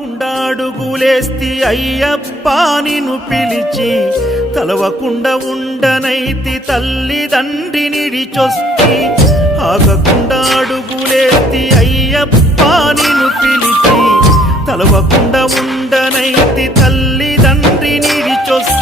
ఆగకుండా అడుగులేస్తి అయ్యప్ప నిన్ను పిలిచి తలవకుండా ఉండనైతి తల్లిదండ్రి నిడిచొస్తి ఆగకుండా అడుగులేస్తి అయ్యప్ప నిన్ను పిలిచి తలవకుండా ఉండనైతి తల్లిదండ్రి నిడిచొస్తి